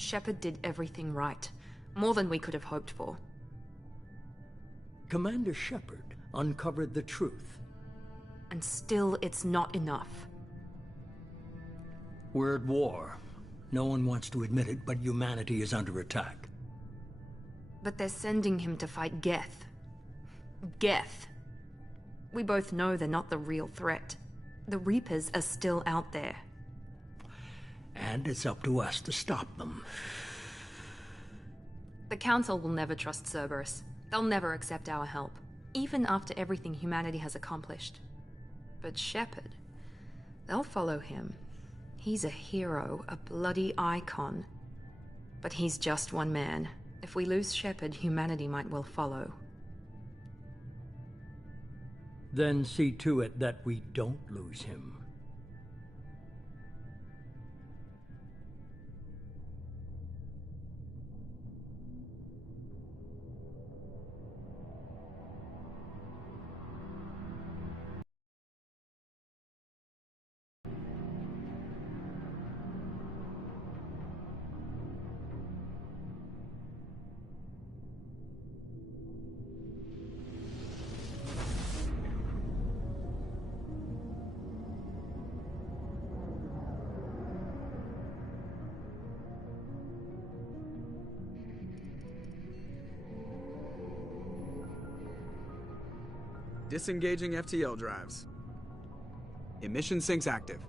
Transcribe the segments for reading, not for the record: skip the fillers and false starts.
Shepard did everything right. More than we could have hoped for. Commander Shepard uncovered the truth. And still, it's not enough. We're at war. No one wants to admit it, but humanity is under attack. But they're sending him to fight Geth. Geth. We both know they're not the real threat. The Reapers are still out there. And it's up to us to stop them. The Council will never trust Cerberus. They'll never accept our help, even after everything humanity has accomplished. But Shepard, they'll follow him. He's a hero, a bloody icon. But he's just one man. If we lose Shepard, humanity might well follow. Then see to it that we don't lose him. Disengaging FTL drives. Emission sinks active.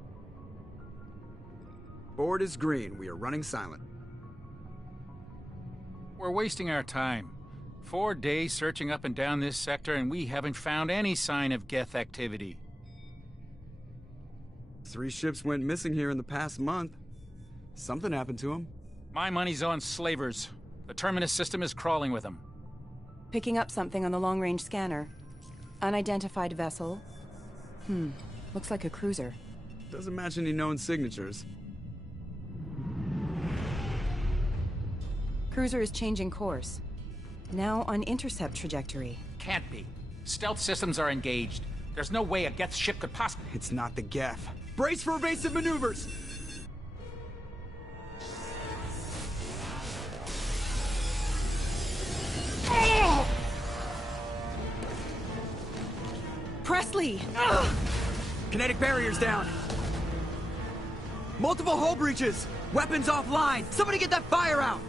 Board is green. We are running silent. We're wasting our time. 4 days searching up and down this sector, and we haven't found any sign of Geth activity. 3 ships went missing here in the past month. Something happened to them. My money's on slavers. The Terminus system is crawling with them. Picking up something on the long-range scanner. Unidentified vessel. Looks like a cruiser. Doesn't match any known signatures. Cruiser is changing course. Now on intercept trajectory. Can't be. Stealth systems are engaged. There's no way a Geth ship could possibly... It's not the Geth. Brace for evasive maneuvers! Presley! Kinetic barriers down. Multiple hull breaches. Weapons offline. Somebody get that fire out.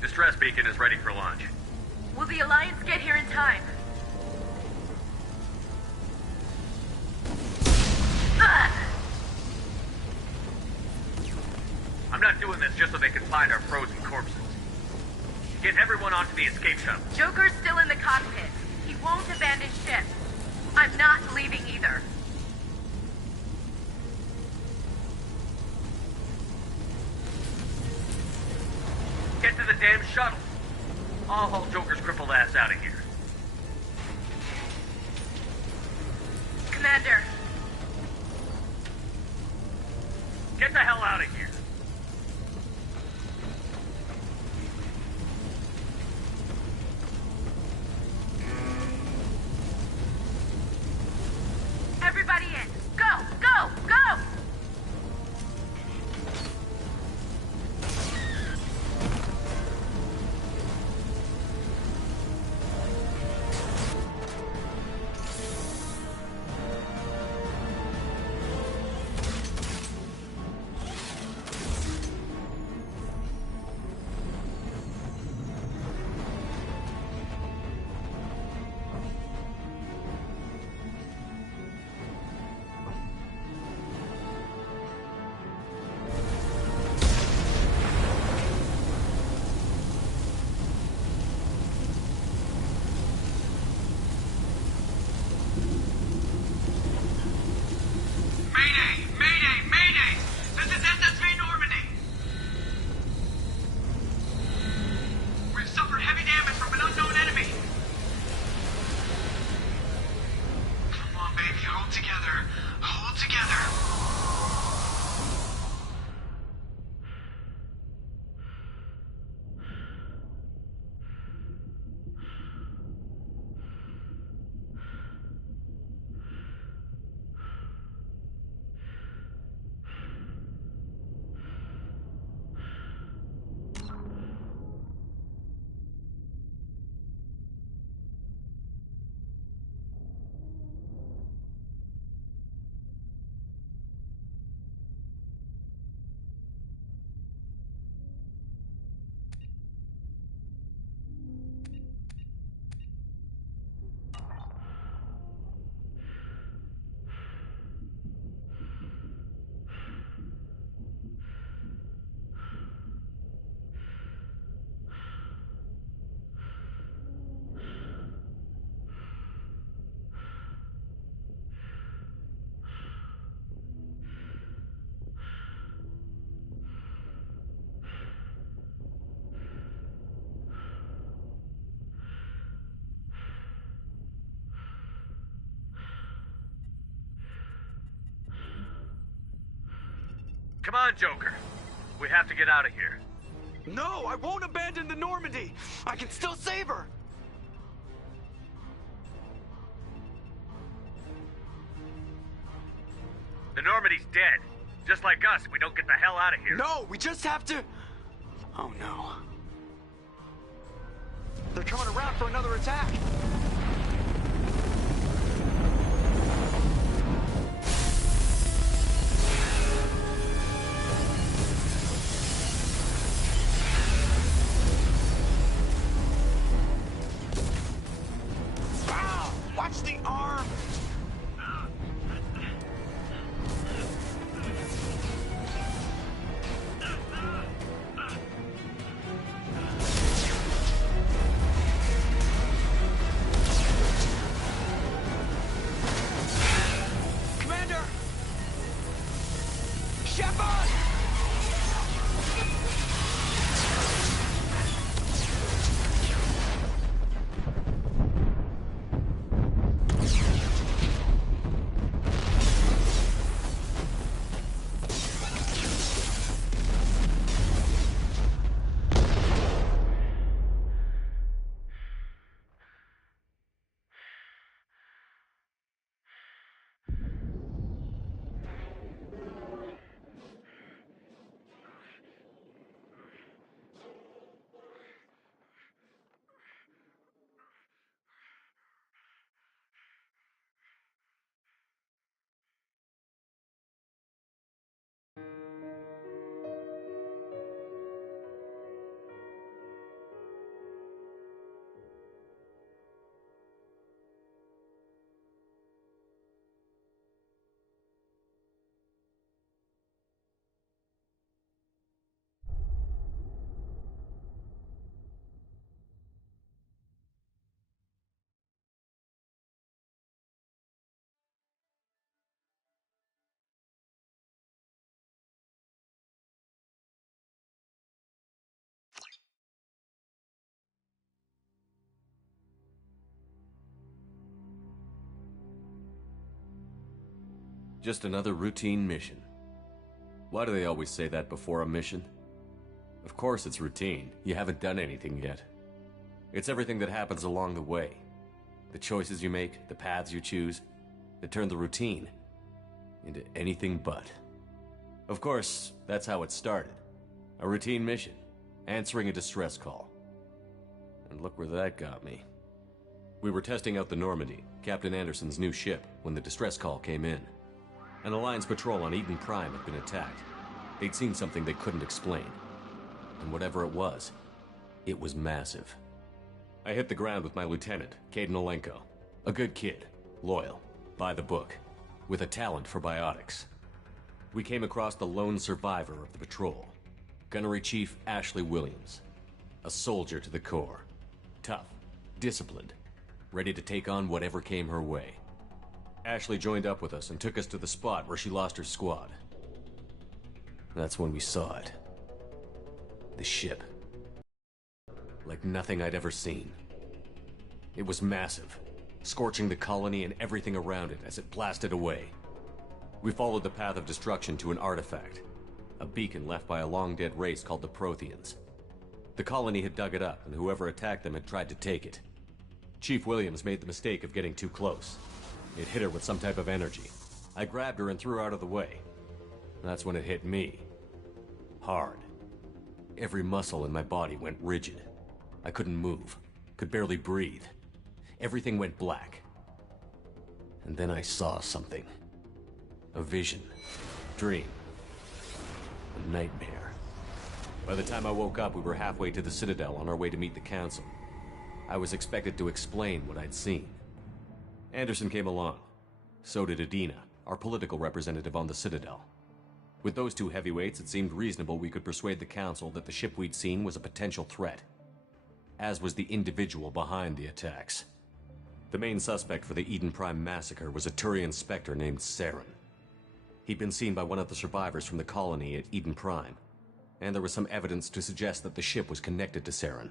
Distress beacon is ready for launch. Will the Alliance get here in time? I'm not doing this just so they can find our frozen corpses. Get everyone onto the escape shuttle. Joker's still in the cockpit. He won't abandon ship. I'm not leaving either. Get to the damn shuttle. I'll haul Joker's crippled ass out of here. Commander. Get the hell out of here. Everybody in. Go! Go! Go! on, Joker. We have to get out of here. No, I won't abandon the Normandy. I can still save her. The Normandy's dead. Just like us, we don't get the hell out of here. No, we just have to... Oh no. They're coming around for another attack. Wow! Watch the arm! Just another routine mission. Why do they always say that before a mission? Of course it's routine. You haven't done anything yet. It's everything that happens along the way. The choices you make, the paths you choose, that turn the routine into anything but. Of course, that's how it started. A routine mission, answering a distress call. And look where that got me. We were testing out the Normandy, Captain Anderson's new ship, when the distress call came in. An Alliance patrol on Eden Prime had been attacked. They'd seen something they couldn't explain. And whatever it was massive. I hit the ground with my lieutenant, Caden Olenko. A good kid, loyal, by the book, with a talent for biotics. We came across the lone survivor of the patrol, Gunnery Chief Ashley Williams. A soldier to the core. Tough, disciplined, ready to take on whatever came her way. Ashley joined up with us and took us to the spot where she lost her squad. That's when we saw it. The ship. Like nothing I'd ever seen. It was massive, scorching the colony and everything around it as it blasted away. We followed the path of destruction to an artifact, a beacon left by a long-dead race called the Protheans. The colony had dug it up, and whoever attacked them had tried to take it. Chief Williams made the mistake of getting too close. It hit her with some type of energy. I grabbed her and threw her out of the way. That's when it hit me. Hard. Every muscle in my body went rigid. I couldn't move, could barely breathe. Everything went black. And then I saw something. A vision. Dream. A nightmare. By the time I woke up, we were halfway to the Citadel on our way to meet the Council. I was expected to explain what I'd seen. Anderson came along. So did Adina, our political representative on the Citadel. With those two heavyweights, it seemed reasonable we could persuade the Council that the ship we'd seen was a potential threat. As was the individual behind the attacks. The main suspect for the Eden Prime massacre was a Turian Spectre named Saren. He'd been seen by one of the survivors from the colony at Eden Prime, and there was some evidence to suggest that the ship was connected to Saren.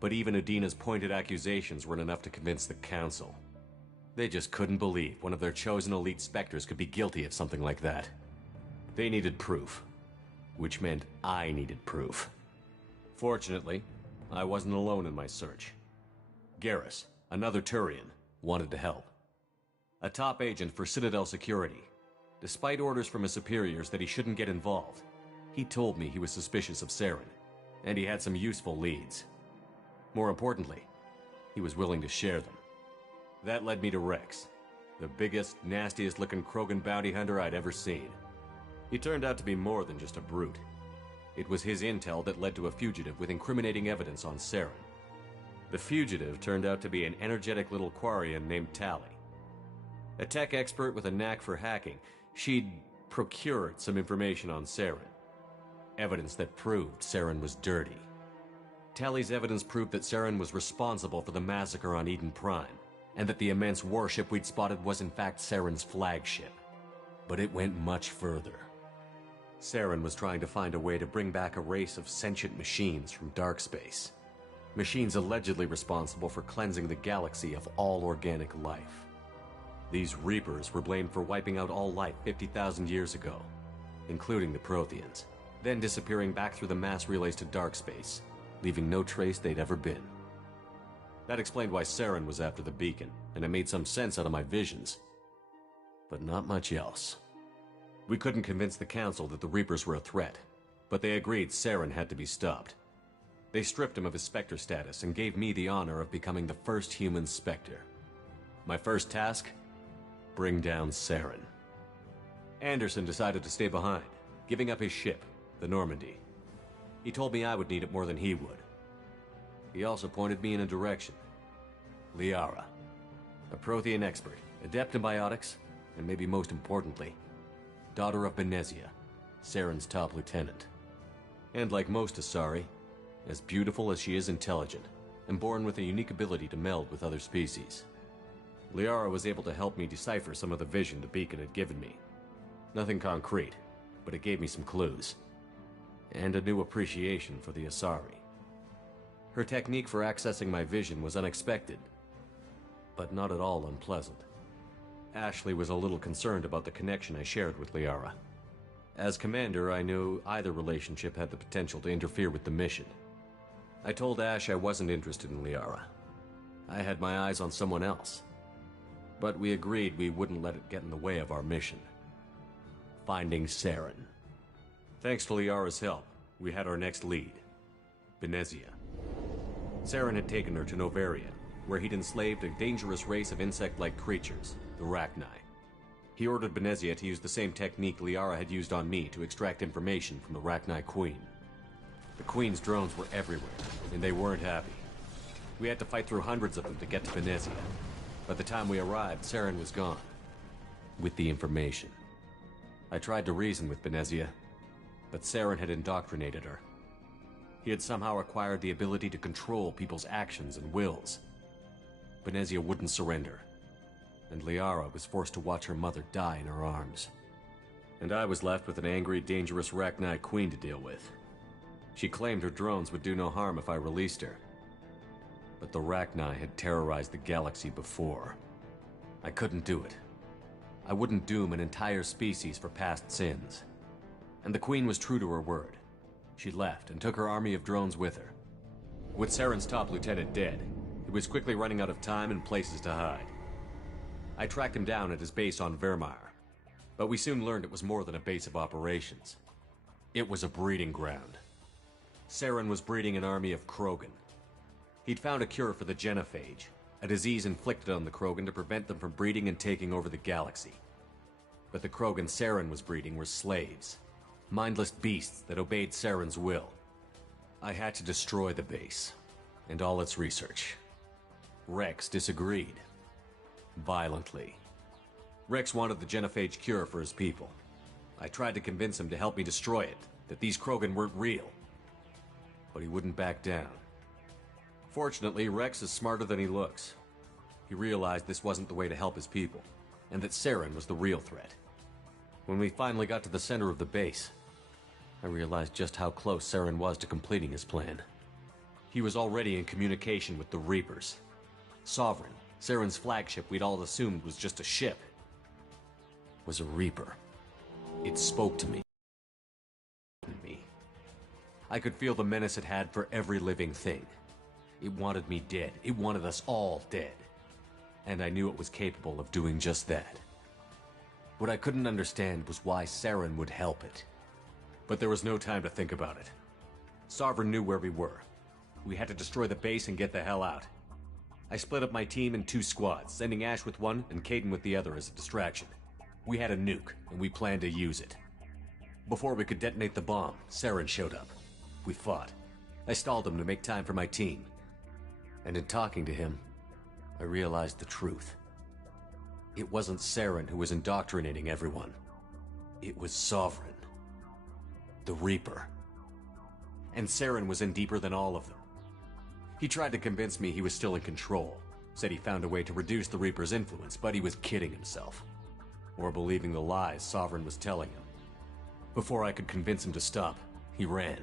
But even Adina's pointed accusations weren't enough to convince the Council. They just couldn't believe one of their chosen elite Spectres could be guilty of something like that. They needed proof, which meant I needed proof. Fortunately, I wasn't alone in my search. Garrus, another Turian, wanted to help. A top agent for Citadel Security. Despite orders from his superiors that he shouldn't get involved, he told me he was suspicious of Saren, and he had some useful leads. More importantly, he was willing to share them. That led me to Rex, the biggest, nastiest-looking Krogan bounty hunter I'd ever seen. He turned out to be more than just a brute. It was his intel that led to a fugitive with incriminating evidence on Saren. The fugitive turned out to be an energetic little Quarian named Tali. A tech expert with a knack for hacking, she'd procured some information on Saren. Evidence that proved Saren was dirty. Tali's evidence proved that Saren was responsible for the massacre on Eden Prime, and that the immense warship we'd spotted was in fact Saren's flagship. But it went much further. Saren was trying to find a way to bring back a race of sentient machines from dark space. Machines allegedly responsible for cleansing the galaxy of all organic life. These Reapers were blamed for wiping out all life 50,000 years ago, including the Protheans, then disappearing back through the mass relays to dark space, leaving no trace they'd ever been. That explained why Saren was after the beacon, and it made some sense out of my visions. But not much else. We couldn't convince the Council that the Reapers were a threat, but they agreed Saren had to be stopped. They stripped him of his Spectre status and gave me the honor of becoming the first human Spectre. My first task? Bring down Saren. Anderson decided to stay behind, giving up his ship, the Normandy. He told me I would need it more than he would. He also pointed me in a direction. Liara, a Prothean expert, adept in biotics, and maybe most importantly, daughter of Benezia, Saren's top lieutenant. And like most Asari, as beautiful as she is intelligent, and born with a unique ability to meld with other species. Liara was able to help me decipher some of the vision the beacon had given me. Nothing concrete, but it gave me some clues. And a new appreciation for the Asari. Her technique for accessing my vision was unexpected, but not at all unpleasant. Ashley was a little concerned about the connection I shared with Liara. As commander, I knew either relationship had the potential to interfere with the mission. I told Ash I wasn't interested in Liara. I had my eyes on someone else. But we agreed we wouldn't let it get in the way of our mission. Finding Saren. Thanks to Liara's help, we had our next lead, Benezia. Saren had taken her to Novaria, where he'd enslaved a dangerous race of insect-like creatures, the Rachni. He ordered Benezia to use the same technique Liara had used on me to extract information from the Rachni Queen. The Queen's drones were everywhere, and they weren't happy. We had to fight through hundreds of them to get to Benezia. By the time we arrived, Saren was gone. With the information. I tried to reason with Benezia, but Saren had indoctrinated her. He had somehow acquired the ability to control people's actions and wills. Benezia wouldn't surrender, and Liara was forced to watch her mother die in her arms. And I was left with an angry, dangerous Rachni Queen to deal with. She claimed her drones would do no harm if I released her. But the Rachni had terrorized the galaxy before. I couldn't do it. I wouldn't doom an entire species for past sins. And the Queen was true to her word. She left and took her army of drones with her. With Saren's top lieutenant dead, he was quickly running out of time and places to hide. I tracked him down at his base on Vermeer, but we soon learned it was more than a base of operations. It was a breeding ground. Saren was breeding an army of Krogan. He'd found a cure for the genophage, a disease inflicted on the Krogan to prevent them from breeding and taking over the galaxy. But the Krogan Saren was breeding were slaves, mindless beasts that obeyed Saren's will. I had to destroy the base, and all its research. Rex disagreed. Violently. Rex wanted the genophage cure for his people. I tried to convince him to help me destroy it, that these Krogan weren't real. But he wouldn't back down. Fortunately, Rex is smarter than he looks. He realized this wasn't the way to help his people, and that Saren was the real threat. When we finally got to the center of the base, I realized just how close Saren was to completing his plan. He was already in communication with the Reapers. Sovereign, Saren's flagship we'd all assumed was just a ship, was a Reaper. It spoke to me. I could feel the menace it had for every living thing. It wanted me dead. It wanted us all dead. And I knew it was capable of doing just that. What I couldn't understand was why Saren would help it. But there was no time to think about it. Sovereign knew where we were. We had to destroy the base and get the hell out. I split up my team in 2 squads, sending Ash with one and Kaidan with the other as a distraction. We had a nuke, and we planned to use it. Before we could detonate the bomb, Saren showed up. We fought. I stalled him to make time for my team. And in talking to him, I realized the truth. It wasn't Saren who was indoctrinating everyone. It was Sovereign. The Reaper. And Saren was in deeper than all of them. He tried to convince me he was still in control. Said he found a way to reduce the Reaper's influence, but he was kidding himself. Or believing the lies Sovereign was telling him. Before I could convince him to stop, he ran,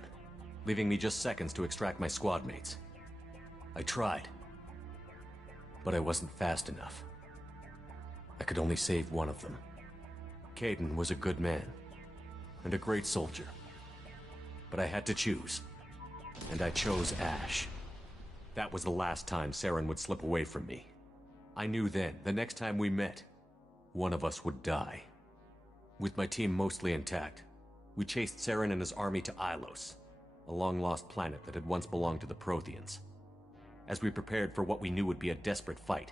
leaving me just seconds to extract my squad mates. I tried, but I wasn't fast enough. I could only save one of them. Kaidan was a good man, and a great soldier. But I had to choose, and I chose Ash. That was the last time Saren would slip away from me. I knew then, the next time we met, one of us would die. With my team mostly intact, we chased Saren and his army to Ilos, a long-lost planet that had once belonged to the Protheans. As we prepared for what we knew would be a desperate fight,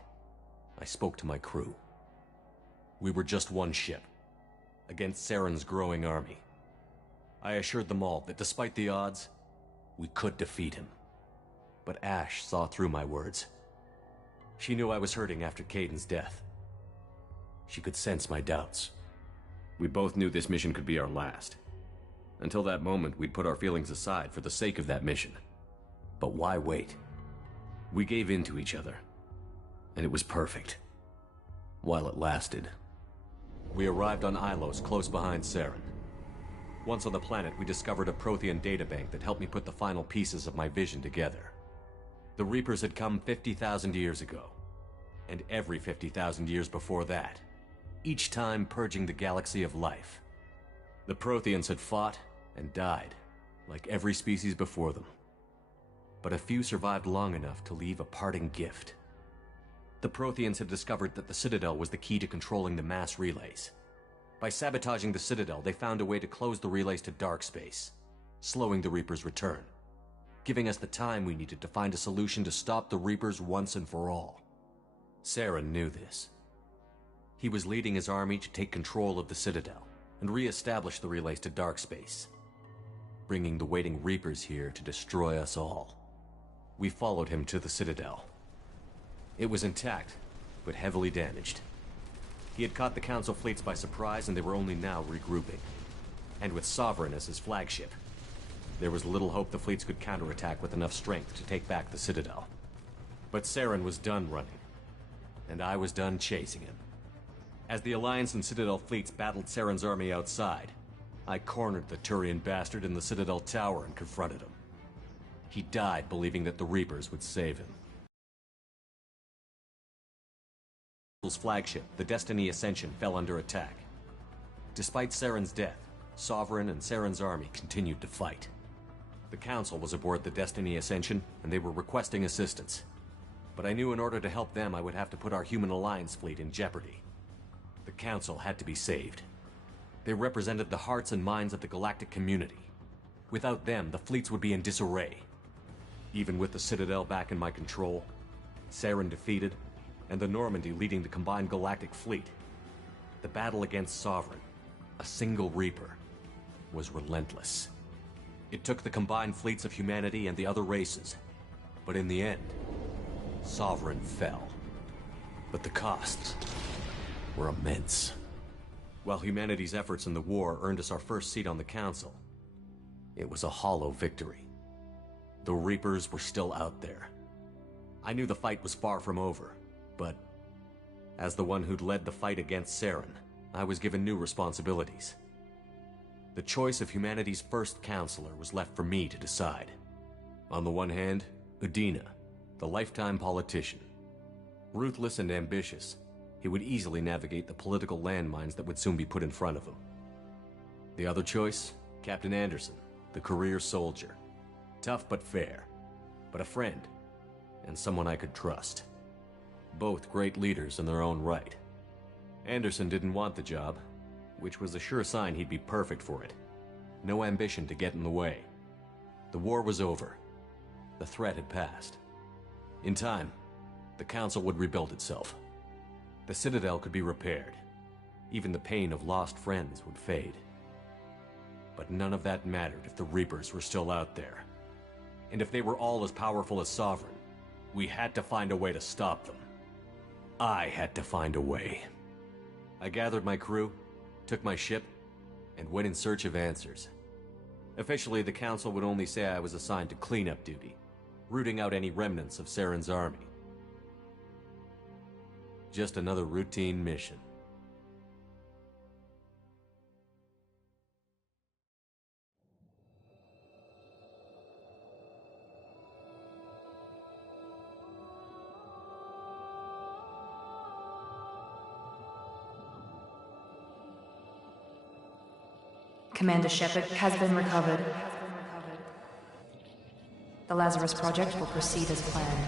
I spoke to my crew. We were just one ship, against Saren's growing army. I assured them all that despite the odds, we could defeat him. But Ash saw through my words. She knew I was hurting after Kaidan's death. She could sense my doubts. We both knew this mission could be our last. Until that moment, we'd put our feelings aside for the sake of that mission. But why wait? We gave in to each other, and it was perfect. While it lasted. We arrived on Ilos, close behind Saren. Once on the planet, we discovered a Prothean databank that helped me put the final pieces of my vision together. The Reapers had come 50,000 years ago, and every 50,000 years before that, each time purging the galaxy of life. The Protheans had fought and died, like every species before them. But a few survived long enough to leave a parting gift. The Protheans had discovered that the Citadel was the key to controlling the mass relays. By sabotaging the Citadel, they found a way to close the relays to dark space, slowing the Reapers' return, giving us the time we needed to find a solution to stop the Reapers once and for all. Saren knew this. He was leading his army to take control of the Citadel and re-establish the relays to dark space, bringing the waiting Reapers here to destroy us all. We followed him to the Citadel. It was intact, but heavily damaged. He had caught the Council fleets by surprise, and they were only now regrouping. And with Sovereign as his flagship, there was little hope the fleets could counterattack with enough strength to take back the Citadel. But Saren was done running, and I was done chasing him. As the Alliance and Citadel fleets battled Saren's army outside, I cornered the Turian bastard in the Citadel tower and confronted him. He died believing that the Reapers would save him. Flagship, the Destiny Ascension, fell under attack. Despite Saren's death, Sovereign and Saren's army continued to fight. The Council was aboard the Destiny Ascension, and they were requesting assistance. But I knew in order to help them, I would have to put our Human Alliance fleet in jeopardy. The Council had to be saved. They represented the hearts and minds of the galactic community. Without them, the fleets would be in disarray. Even with the Citadel back in my control, Saren defeated, and the Normandy leading the combined galactic fleet, the battle against Sovereign, a single Reaper, was relentless. It took the combined fleets of humanity and the other races, but in the end, Sovereign fell. But the costs were immense. While humanity's efforts in the war earned us our first seat on the Council, it was a hollow victory. The Reapers were still out there. I knew the fight was far from over, but as the one who'd led the fight against Saren, I was given new responsibilities. The choice of humanity's first counselor was left for me to decide. On the one hand, Udina, the lifetime politician. Ruthless and ambitious, he would easily navigate the political landmines that would soon be put in front of him. The other choice, Captain Anderson, the career soldier. Tough but fair. But a friend. And someone I could trust. Both great leaders in their own right. Anderson didn't want the job, which was a sure sign he'd be perfect for it. No ambition to get in the way. The war was over. The threat had passed. In time, the Council would rebuild itself. The Citadel could be repaired. Even the pain of lost friends would fade. But none of that mattered if the Reapers were still out there. And if they were all as powerful as Sovereign, we had to find a way to stop them. I had to find a way. I gathered my crew, took my ship, and went in search of answers. Officially, the Council would only say I was assigned to cleanup duty, rooting out any remnants of Saren's army. Just another routine mission. Commander Shepard has been recovered. The Lazarus Project will proceed as planned.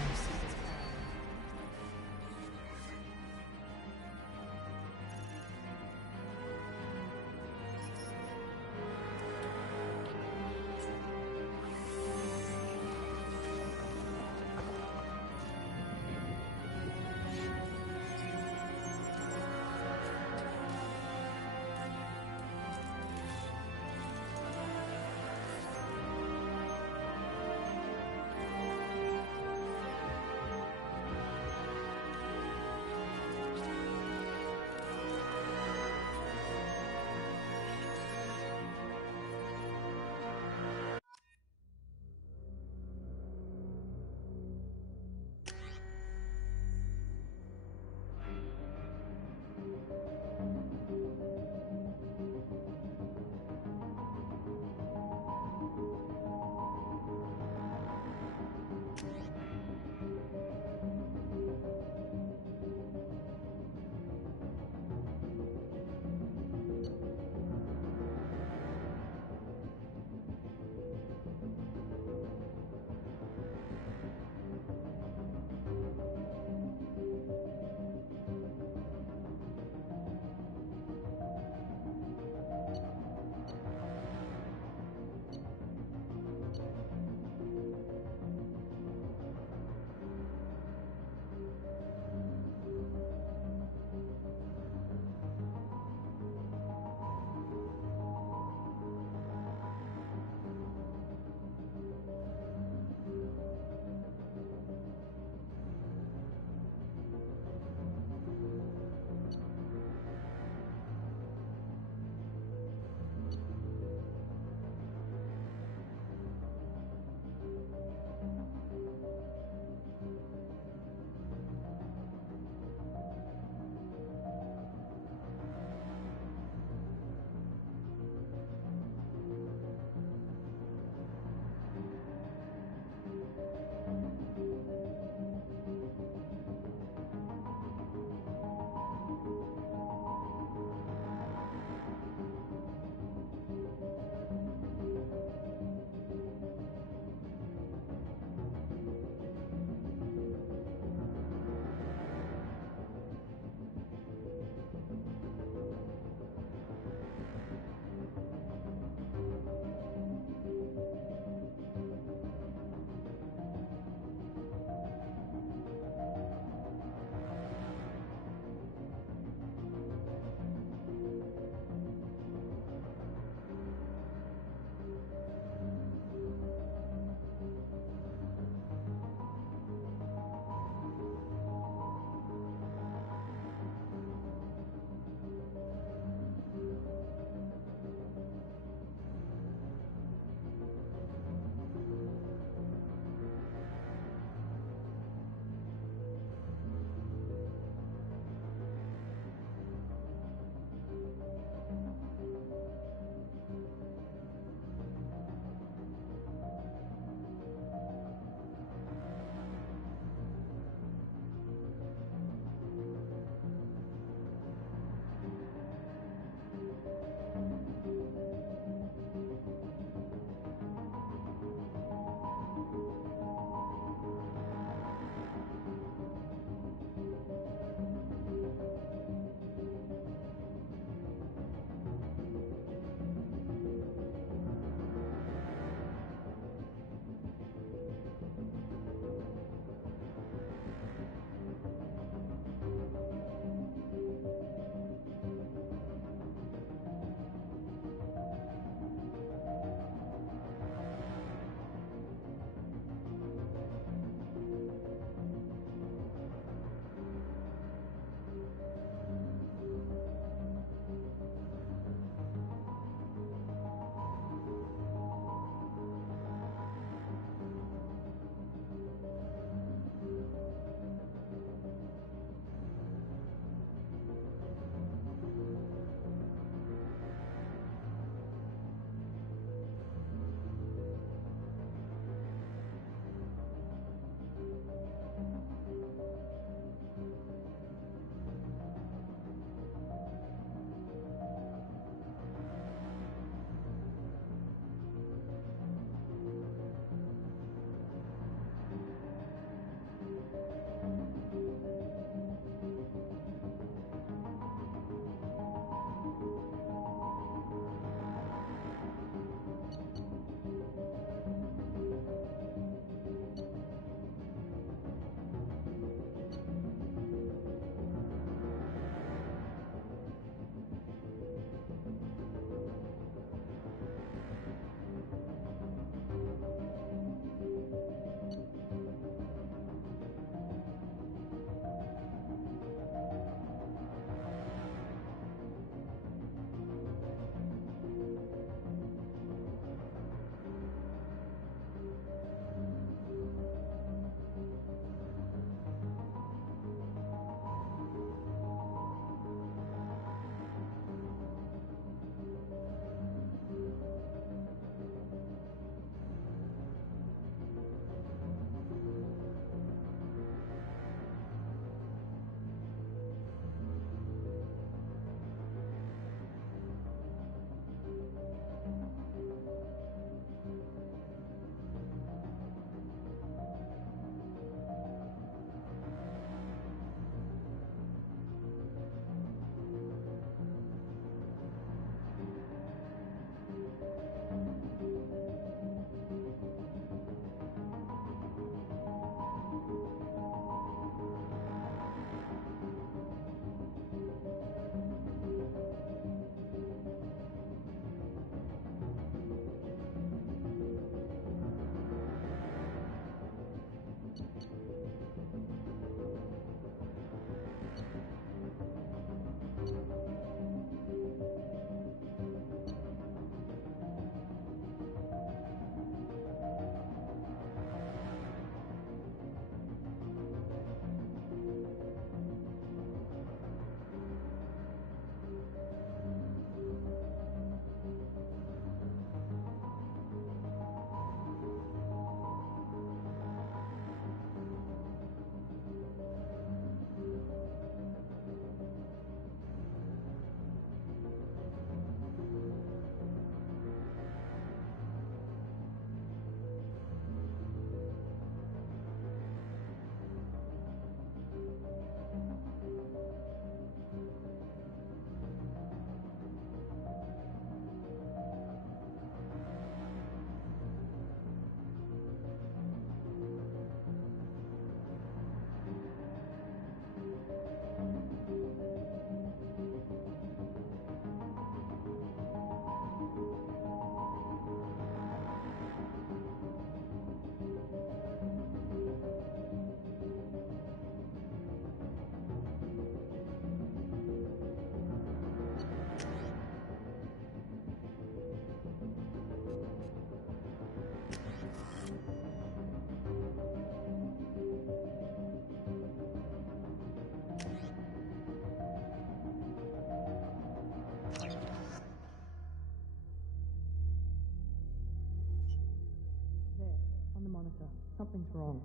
Doctor. Something's wrong.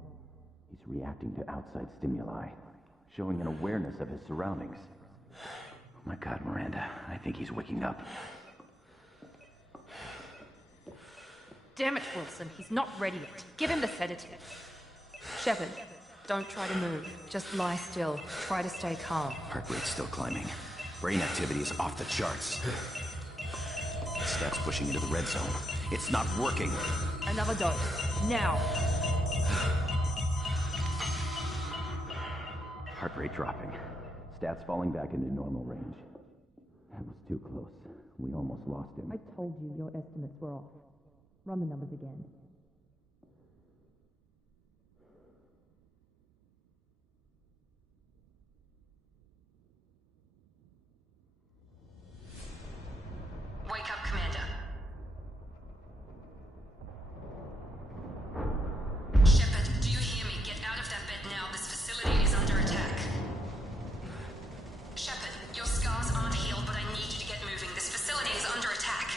He's reacting to outside stimuli, showing an awareness of his surroundings. Oh my God, Miranda. I think he's waking up. Damn it, Wilson. He's not ready yet. Give him the sedative. Shepard, don't try to move. Just lie still. Try to stay calm. Heart rate's still climbing. Brain activity is off the charts. Steps pushing into the red zone. It's not working. Another dose. Now. Heart rate dropping. Stats falling back into normal range. That was too close. We almost lost him. I told you your estimates were off. Run the numbers again. Wake up, Commander. Shepard, do you hear me? Get out of that bed now. This facility is under attack. Shepard, your scars aren't healed, but I need you to get moving. This facility is under attack.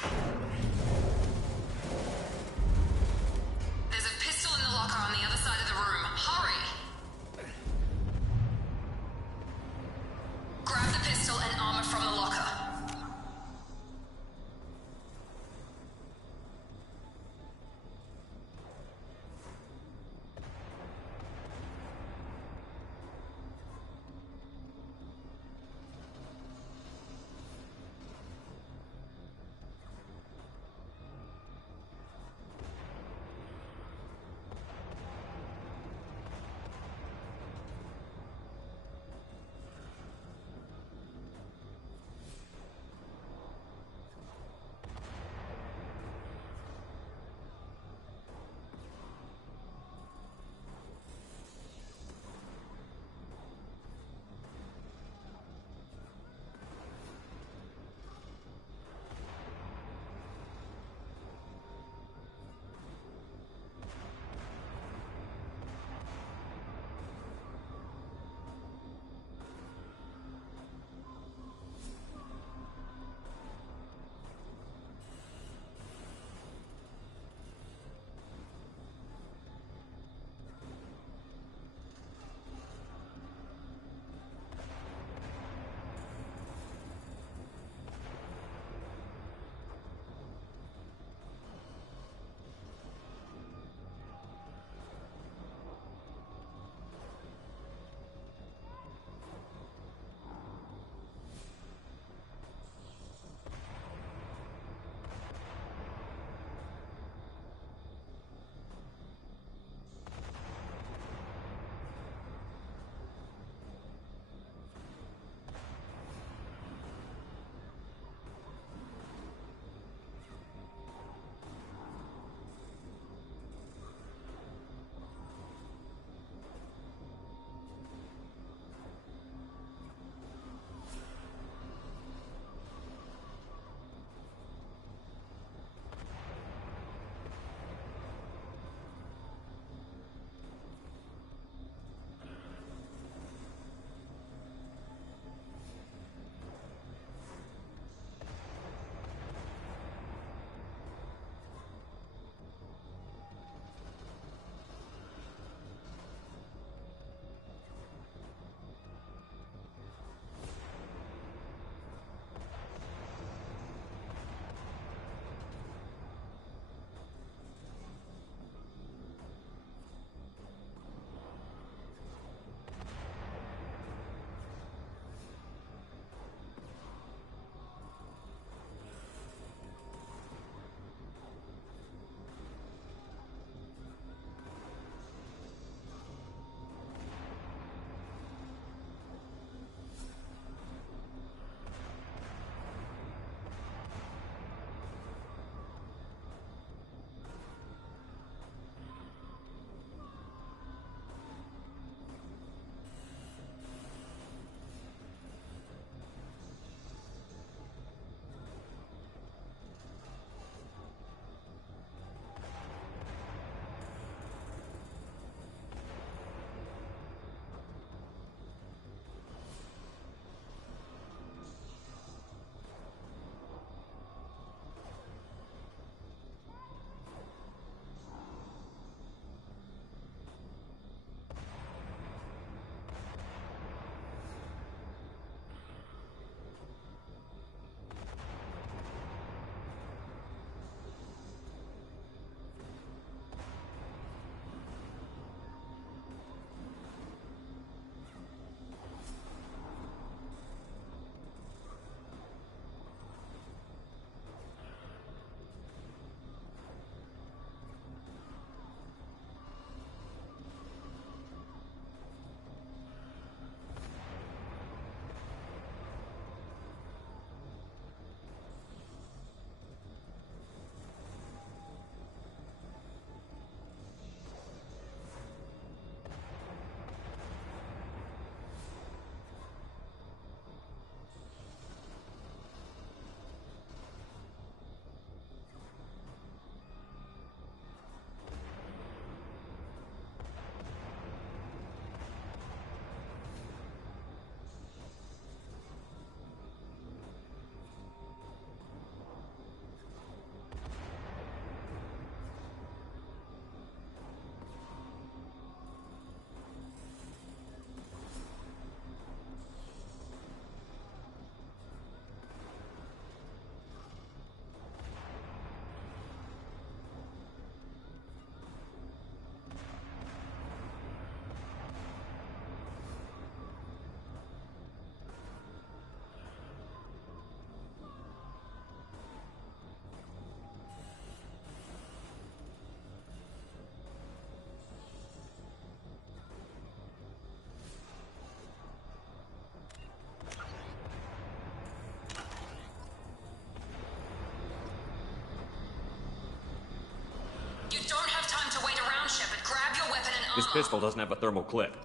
This pistol doesn't have a thermal clip.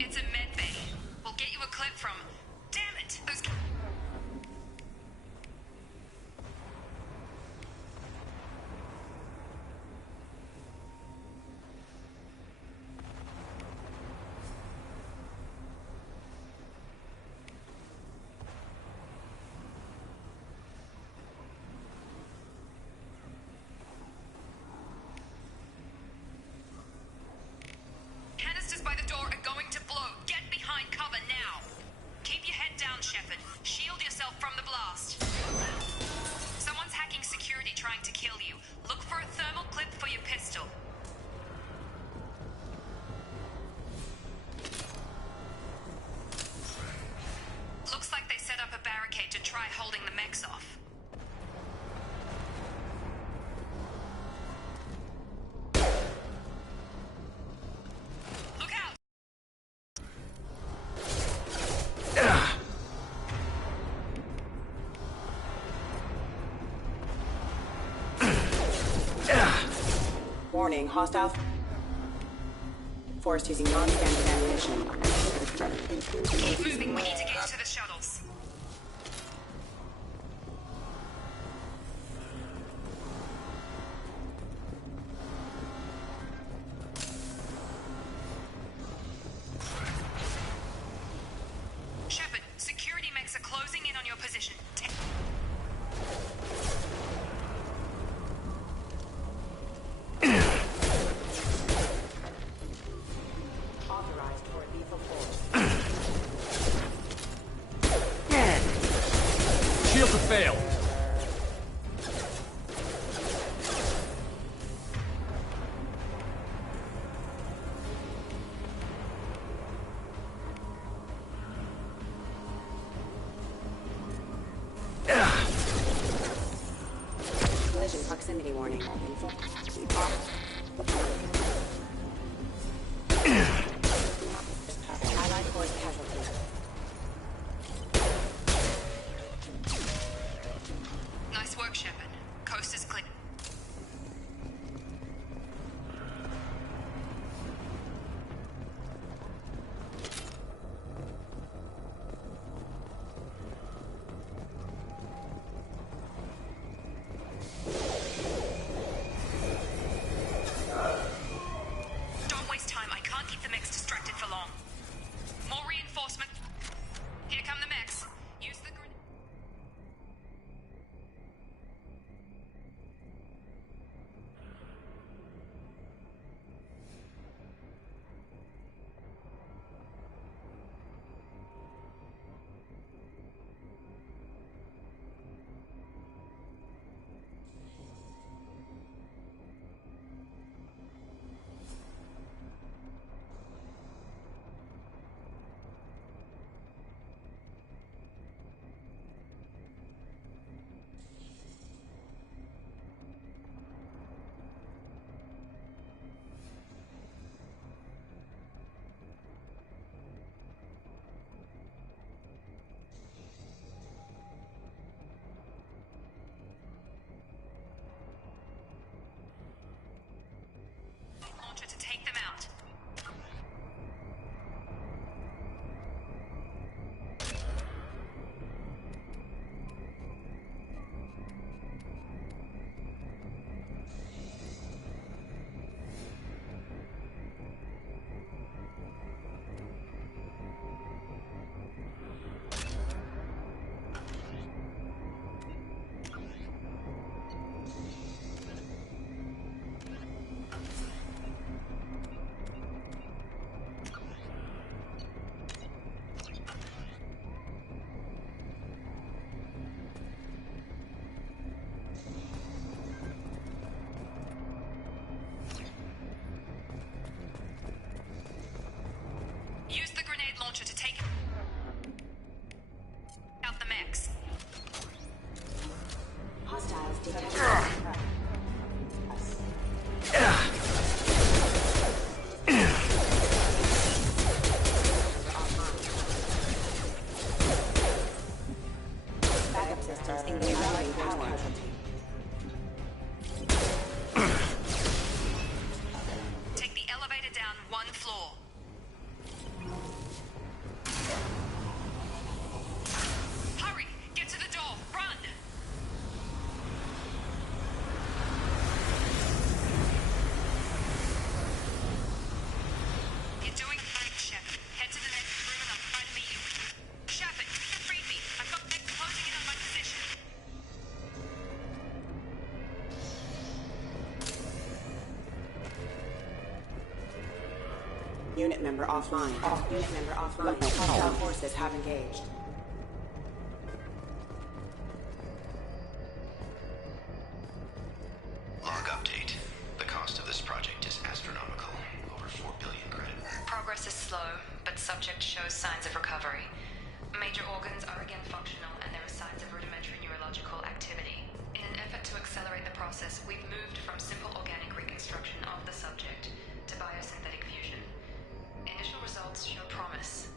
It's a med bay. We'll get you a clip from... Damn it! Those... Canisters by the door are going to blow. Get behind cover now. Keep your head down, Shepard. Shield yourself from the blast. Someone's hacking security trying to kill you. Look for a thermal clip for your pistol. Looks like they set up a barricade to try holding the mechs off. Look out! Warning, hostile force using non-standard ammunition. Keep moving, we need to get to the shuttles. Shepard, security mechs are closing in on your position. Authorized for lethal force. Shields have failed. Collision proximity warning. Allied force casualty. Nice work, Shepard. Coast is clear. Unit member offline. Unit member offline. Hostile forces have engaged. Log update. The cost of this project is astronomical. Over 4 billion credit. Progress is slow, but subject shows signs of recovery. Major organs are again functional, and there are signs of rudimentary neurological activity. In an effort to accelerate the process, we've moved from simple organic reconstruction of the subject to biosynthetic fusion. Initial results show promise.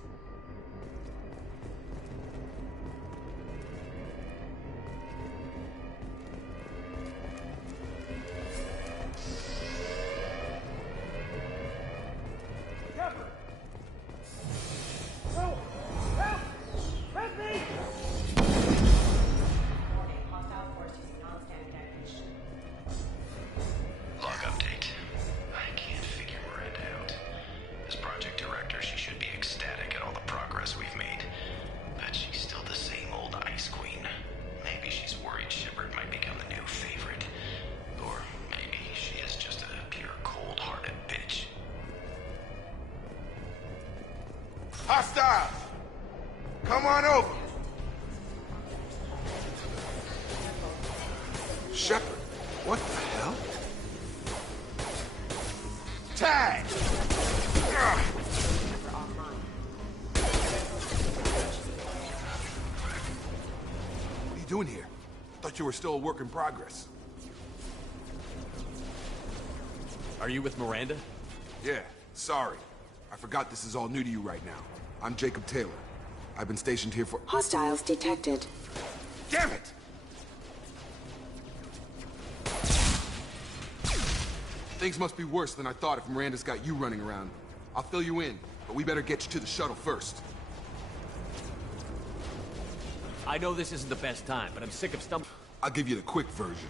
Hostiles! Come on over! Shepard, what the hell? Tag! Ugh. What are you doing here? Thought you were still a work in progress. Are you with Miranda? Yeah, sorry. I forgot this is all new to you right now. I'm Jacob Taylor. I've been stationed here for— Hostiles detected. Damn it! Things must be worse than I thought if Miranda's got you running around. I'll fill you in, but we better get you to the shuttle first. I know this isn't the best time, but I'm sick of stumbling. I'll give you the quick version.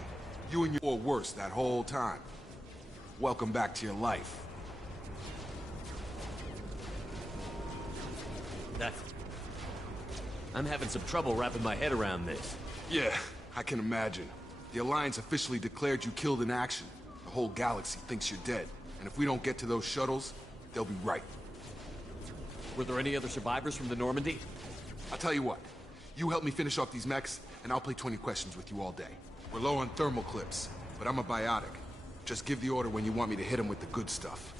You and you were worse that whole time. Welcome back to your life. I'm having some trouble wrapping my head around this. Yeah, I can imagine. The Alliance officially declared you killed in action. The whole galaxy thinks you're dead. And if we don't get to those shuttles, they'll be right. Were there any other survivors from the Normandy? I'll tell you what. You help me finish off these mechs, and I'll play 20 questions with you all day. We're low on thermal clips, but I'm a biotic. Just give the order when you want me to hit them with the good stuff.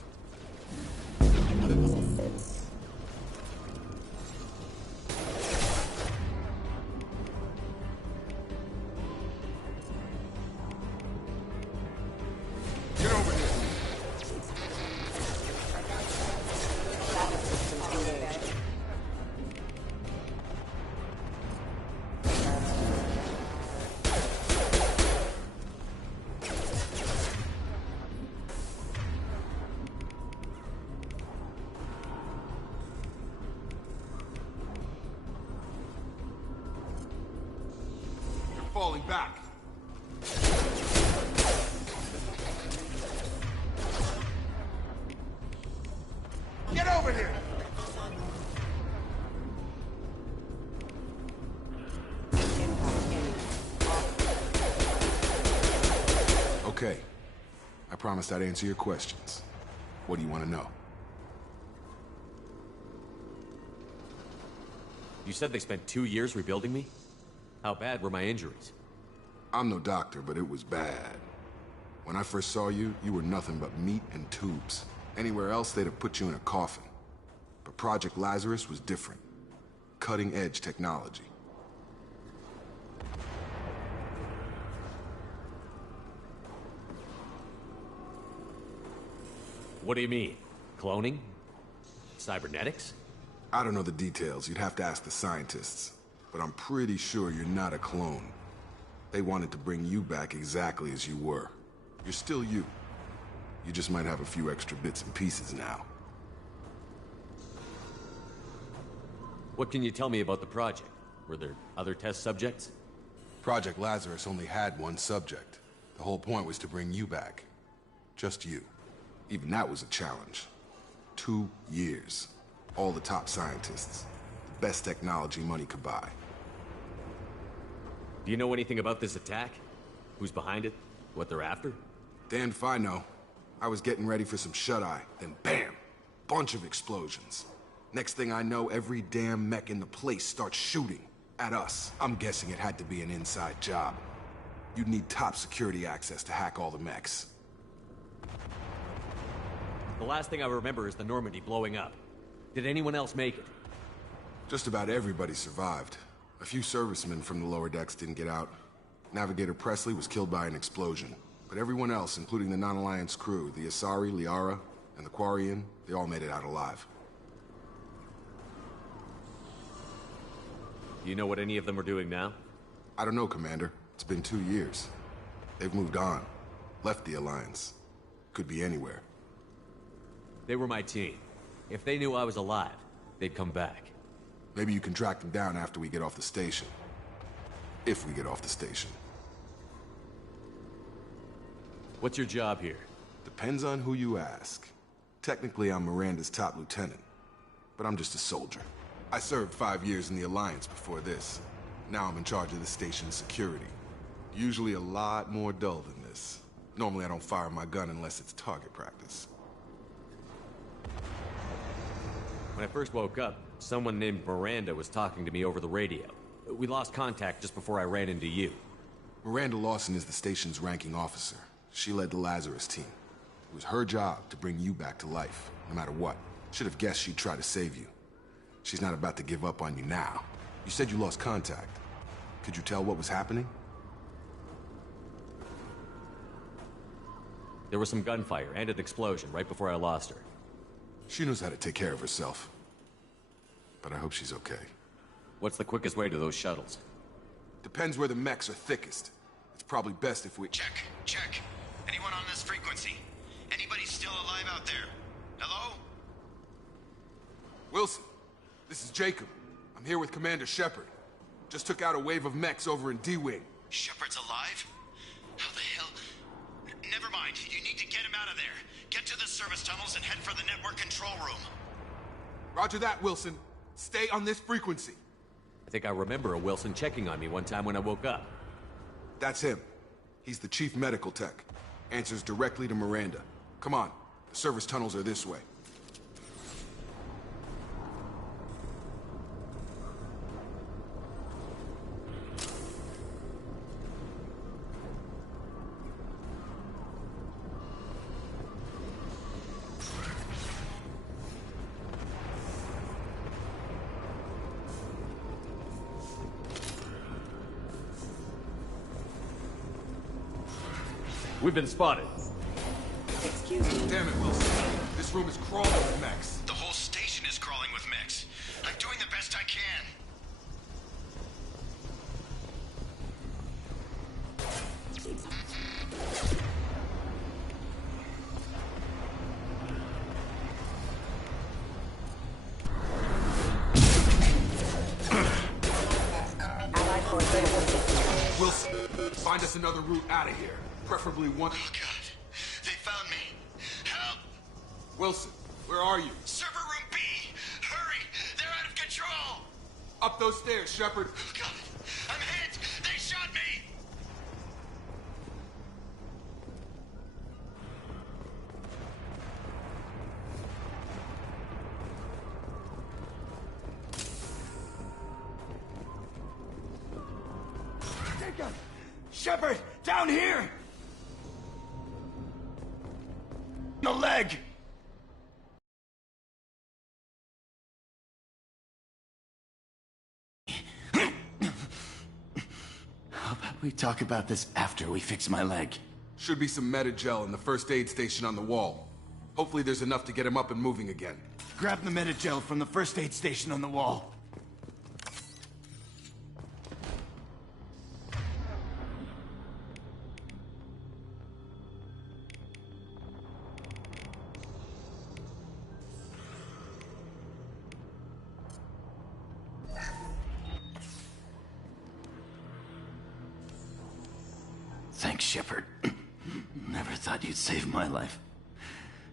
Falling back. Get over here! Okay. I promised I'd answer your questions. What do you want to know? You said they spent 2 years rebuilding me? How bad were my injuries? I'm no doctor, but it was bad. When I first saw you, you were nothing but meat and tubes. Anywhere else, they'd have put you in a coffin. But Project Lazarus was different. Cutting-edge technology. What do you mean? Cloning? Cybernetics? I don't know the details. You'd have to ask the scientists. But I'm pretty sure you're not a clone. They wanted to bring you back exactly as you were. You're still you. You just might have a few extra bits and pieces now. What can you tell me about the project? Were there other test subjects? Project Lazarus only had one subject. The whole point was to bring you back. Just you. Even that was a challenge. 2 years. All the top scientists. The best technology money could buy. Do you know anything about this attack? Who's behind it? What they're after? Damned if I know. I was getting ready for some shut-eye, then bam! bunch of explosions. Next thing I know, every damn mech in the place starts shooting at us. I'm guessing it had to be an inside job. You'd need top security access to hack all the mechs. The last thing I remember is the Normandy blowing up. Did anyone else make it? Just about everybody survived. A few servicemen from the lower decks didn't get out. Navigator Presley was killed by an explosion. But everyone else, including the non-Alliance crew, the Asari, Liara, and the Quarian, they all made it out alive. Do you know what any of them are doing now? I don't know, Commander. It's been 2 years. They've moved on. Left the Alliance. Could be anywhere. They were my team. If they knew I was alive, they'd come back. Maybe you can track them down after we get off the station. If we get off the station. What's your job here? Depends on who you ask. Technically, I'm Miranda's top lieutenant. But I'm just a soldier. I served 5 years in the Alliance before this. Now I'm in charge of the station's security. Usually a lot more dull than this. Normally I don't fire my gun unless it's target practice. When I first woke up, someone named Miranda was talking to me over the radio. We lost contact just before I ran into you. Miranda Lawson is the station's ranking officer. She led the Lazarus team. It was her job to bring you back to life, no matter what. Should have guessed she'd try to save you. She's not about to give up on you now. You said you lost contact. Could you tell what was happening? There was some gunfire and an explosion right before I lost her. She knows how to take care of herself. But I hope she's okay. What's the quickest way to those shuttles? Depends where the mechs are thickest. It's probably best if we... Check. Anyone on this frequency? Anybody still alive out there? Hello? Wilson, this is Jacob. I'm here with Commander Shepard. Just took out a wave of mechs over in D-Wing. Shepard's alive? How the hell? Never mind. You need to get him out of there. Get to the service tunnels and head for the network control room. Roger that, Wilson. Stay on this frequency. I think I remember a Wilson checking on me one time when I woke up. That's him. He's the chief medical tech. Answers directly to Miranda. Come on. The service tunnels are this way. We've been spotted. Excuse me. Damn it, Wilson. This room is crawling with mechs. The whole station is crawling with mechs. I'm doing the best I can. Wilson, find us another route out of here. Preferably one... Oh, God. They found me. Help! Wilson, where are you? Server room B! Hurry! They're out of control! Up those stairs, Shepard. Oh, God. I'm hit! They shot me! Jacob! Shepard! Down here! The leg! How about we talk about this after we fix my leg? Should be some Medi-gel in the first aid station on the wall. Hopefully there's enough to get him up and moving again. Grab the Medi-gel from the first aid station on the wall. Thanks, Shepard. Never thought you'd save my life.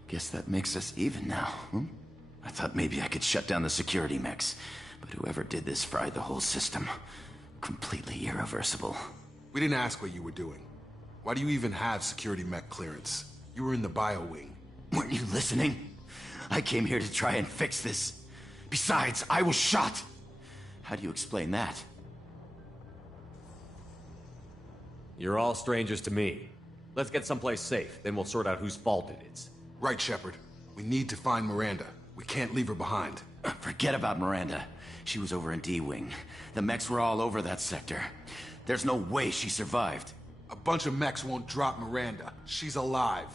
Guess that makes us even now, huh? I thought maybe I could shut down the security mechs, but whoever did this fried the whole system. Completely irreversible. We didn't ask what you were doing. Why do you even have security mech clearance? You were in the bio wing. Weren't you listening? I came here to try and fix this. Besides, I was shot. How do you explain that? You're all strangers to me. Let's get someplace safe, then we'll sort out whose fault it is. Right, Shepard. We need to find Miranda. We can't leave her behind. Forget about Miranda. She was over in D-Wing. The mechs were all over that sector. There's no way she survived. A bunch of mechs won't drop Miranda. She's alive.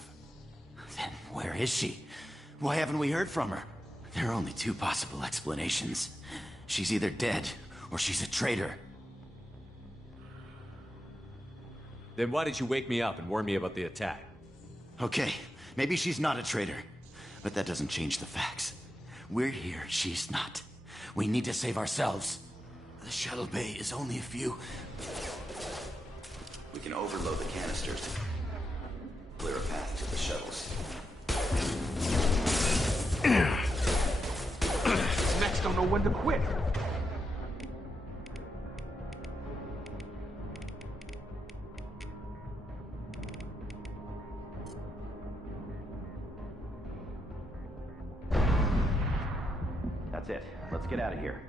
Then where is she? Why haven't we heard from her? There are only two possible explanations. She's either dead, or she's a traitor. Then why did you wake me up and warn me about the attack? Okay, maybe she's not a traitor. But that doesn't change the facts. We're here, she's not. We need to save ourselves. The shuttle bay is only a few... We can overload the canisters to clear a path to the shuttles. Mechs don't know when to quit. That's it. Let's get out of here.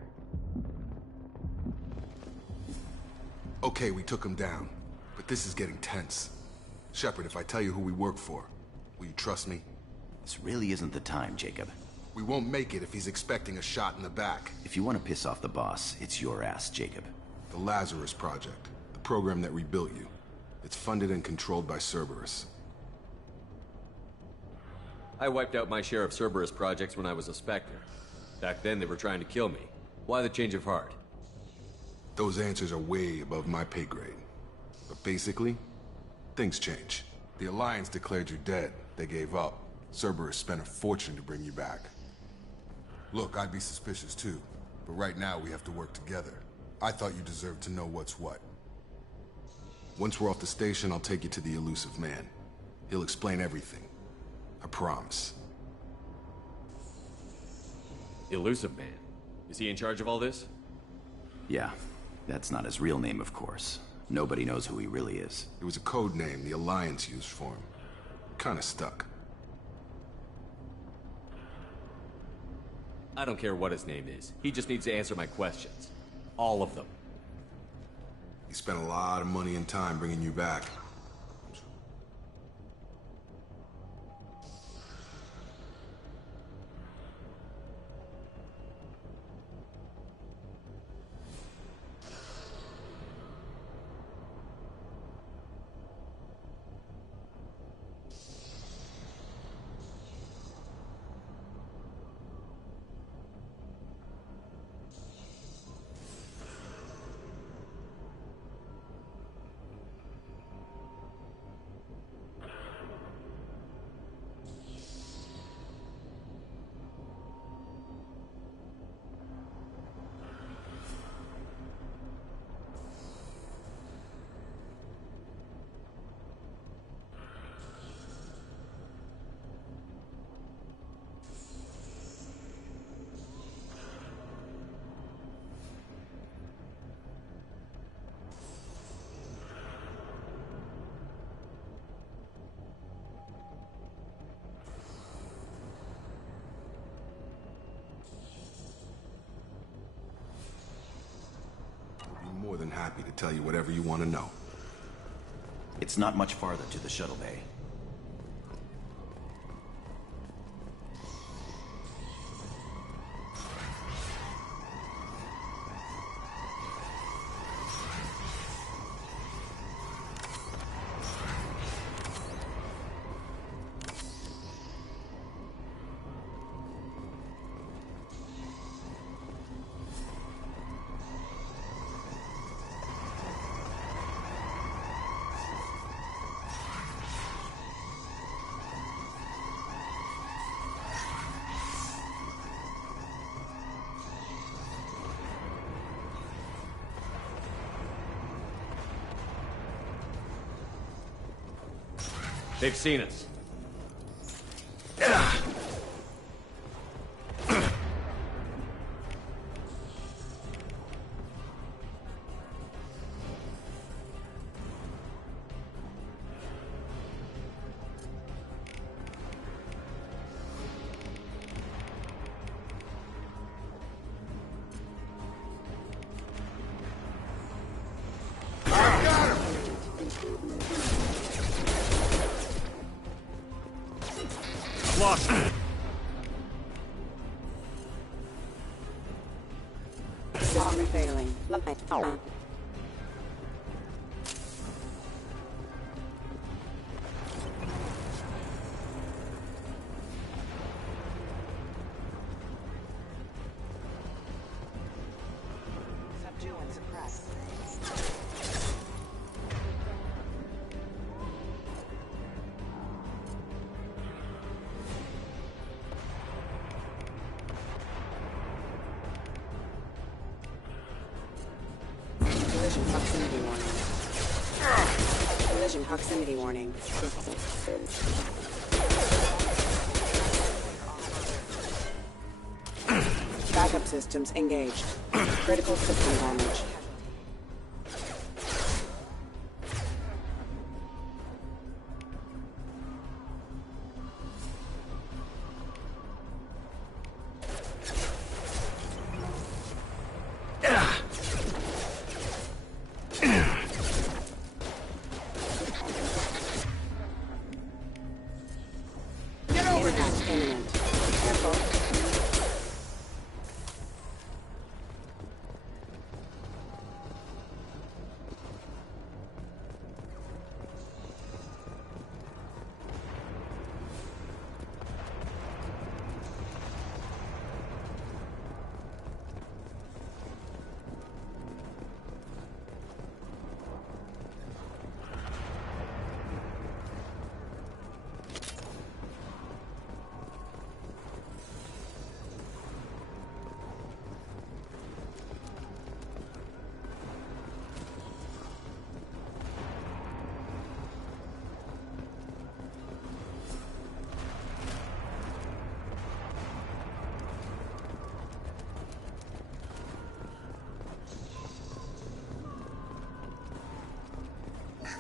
Okay, we took him down. But this is getting tense. Shepard, if I tell you who we work for, will you trust me? This really isn't the time, Jacob. We won't make it if he's expecting a shot in the back. If you want to piss off the boss, it's your ass, Jacob. The Lazarus Project. The program that rebuilt you. It's funded and controlled by Cerberus. I wiped out my share of Cerberus projects when I was a Spectre. Back then, they were trying to kill me. Why the change of heart? Those answers are way above my pay grade. But basically, things change. The Alliance declared you dead. They gave up. Cerberus spent a fortune to bring you back. Look, I'd be suspicious too. But right now, we have to work together. I thought you deserved to know what's what. Once we're off the station, I'll take you to the elusive man. He'll explain everything. I promise. Elusive Man? Is he in charge of all this? Yeah. That's not his real name, of course. Nobody knows who he really is. It was a code name the Alliance used for him. Kinda stuck. I don't care what his name is. He just needs to answer my questions. All of them. He spent a lot of money and time bringing you back. More than happy to tell you whatever you want to know. It's not much farther to the shuttle bay. They've seen us. Lost. System failing. Subdue and suppress. Collision proximity warning. Collision proximity warning. Backup systems engaged. Critical system damage. Impact imminent. Careful.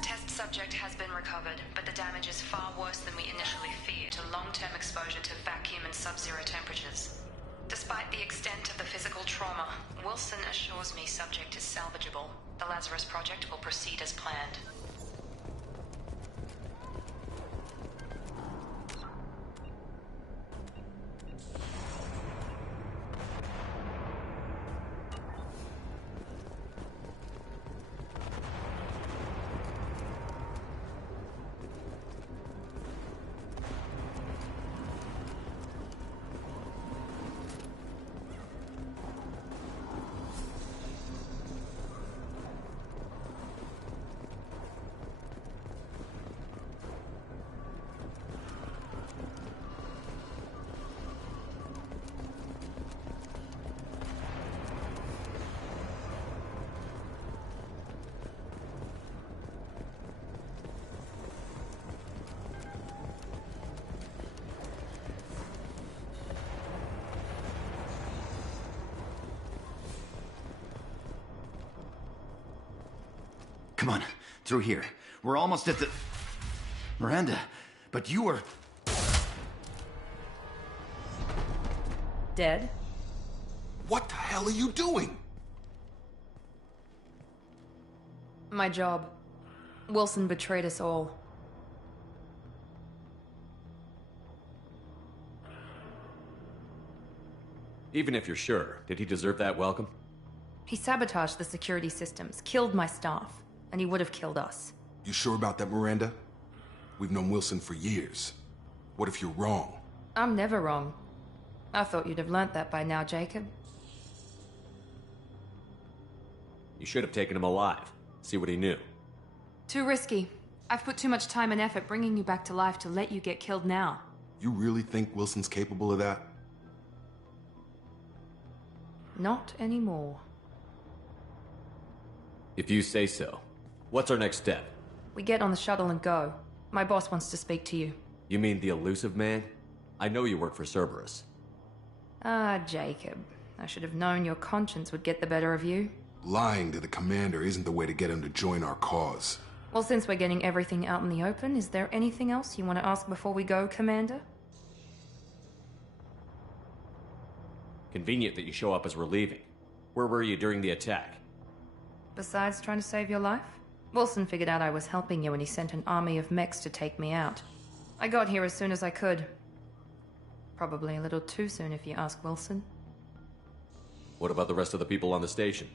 Test subject has been recovered, but the damage is far worse than we initially feared to long-term exposure to vacuum and sub-zero temperatures. Despite the extent of the physical trauma, Wilson assures me subject is salvageable. The Lazarus project will proceed as planned. Come on, through here. We're almost at the... Miranda, but you were... Dead? What the hell are you doing? My job. Wilson betrayed us all. Even if you're sure, did he deserve that welcome? He sabotaged the security systems, killed my staff, and he would have killed us. You sure about that, Miranda? We've known Wilson for years. What if you're wrong? I'm never wrong. I thought you'd have learnt that by now, Jacob. You should have taken him alive. See what he knew. Too risky. I've put too much time and effort bringing you back to life to let you get killed now. You really think Wilson's capable of that? Not anymore. If you say so. What's our next step? We get on the shuttle and go. My boss wants to speak to you. You mean the elusive man? I know you work for Cerberus. Ah, Jacob. I should have known your conscience would get the better of you. Lying to the commander isn't the way to get him to join our cause. Well, since we're getting everything out in the open, is there anything else you want to ask before we go, Commander? Convenient that you show up as we're leaving. Where were you during the attack? Besides trying to save your life? Wilson figured out I was helping you when he sent an army of mechs to take me out. I got here as soon as I could. Probably a little too soon if you ask Wilson. What about the rest of the people on the station?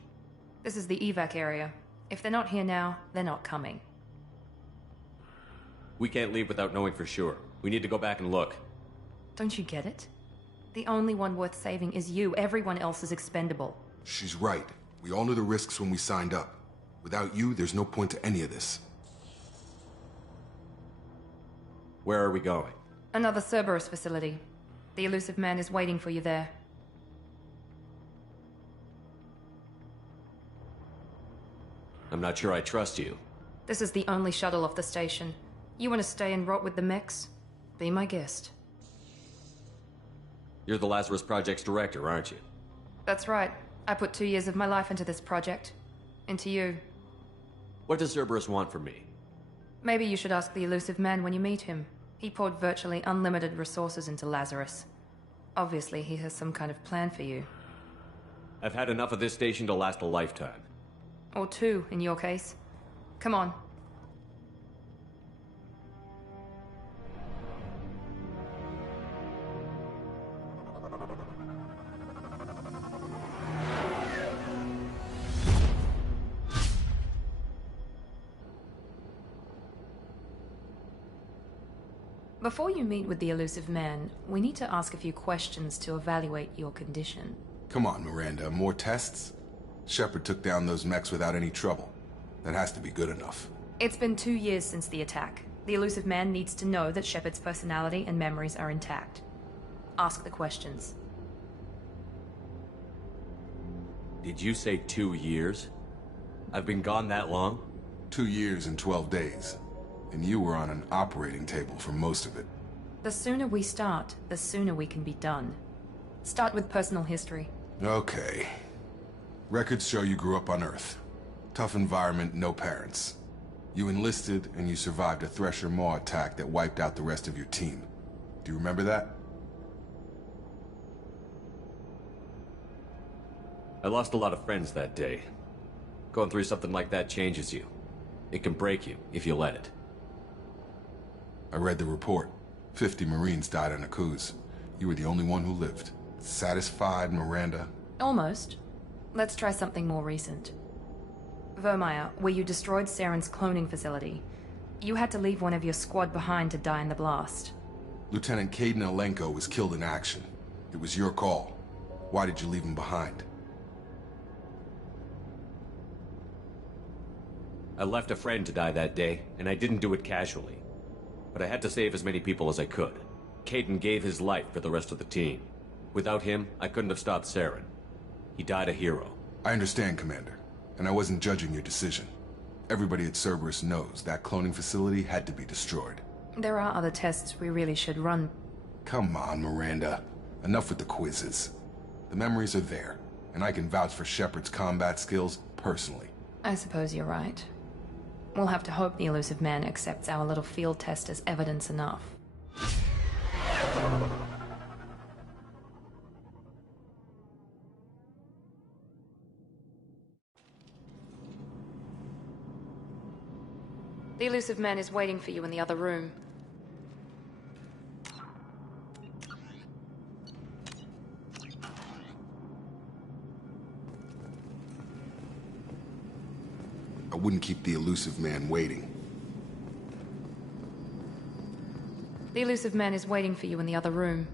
This is the evac area. If they're not here now, they're not coming. We can't leave without knowing for sure. We need to go back and look. Don't you get it? The only one worth saving is you. Everyone else is expendable. She's right. We all knew the risks when we signed up. Without you, there's no point to any of this. Where are we going? Another Cerberus facility. The elusive man is waiting for you there. I'm not sure I trust you. This is the only shuttle off the station. You want to stay and rot with the mechs? Be my guest. You're the Lazarus Project's director, aren't you? That's right. I put 2 years of my life into this project. Into you. What does Cerberus want from me? Maybe you should ask the elusive man when you meet him. He poured virtually unlimited resources into Lazarus. Obviously, he has some kind of plan for you. I've had enough of this station to last a lifetime. Or 2, in your case. Come on. Before you meet with the elusive man, we need to ask a few questions to evaluate your condition. Come on, Miranda, more tests? Shepard took down those mechs without any trouble. That has to be good enough. It's been 2 years since the attack. The elusive man needs to know that Shepard's personality and memories are intact. Ask the questions. Did you say 2 years? I've been gone that long? 2 years and 12 days. And you were on an operating table for most of it. The sooner we start, the sooner we can be done. Start with personal history. Okay. Records show you grew up on Earth. Tough environment, no parents. You enlisted, and you survived a Thresher Maw attack that wiped out the rest of your team. Do you remember that? I lost a lot of friends that day. Going through something like that changes you. It can break you, if you let it. I read the report. 50 Marines died on a cruise. You were the only one who lived. Satisfied, Miranda? Almost. Let's try something more recent. Vermeer, where you destroyed Saren's cloning facility. You had to leave one of your squad behind to die in the blast. Lieutenant Kaidan Alenko was killed in action. It was your call. Why did you leave him behind? I left a friend to die that day, and I didn't do it casually. But I had to save as many people as I could. Kaidan gave his life for the rest of the team. Without him, I couldn't have stopped Saren. He died a hero. I understand, Commander. And I wasn't judging your decision. Everybody at Cerberus knows that cloning facility had to be destroyed. There are other tests we really should run. Come on, Miranda. Enough with the quizzes. The memories are there, and I can vouch for Shepard's combat skills personally. I suppose you're right. We'll have to hope the elusive man accepts our little field test as evidence enough. The elusive man is waiting for you in the other room. I wouldn't keep the elusive man waiting. The elusive man is waiting for you in the other room.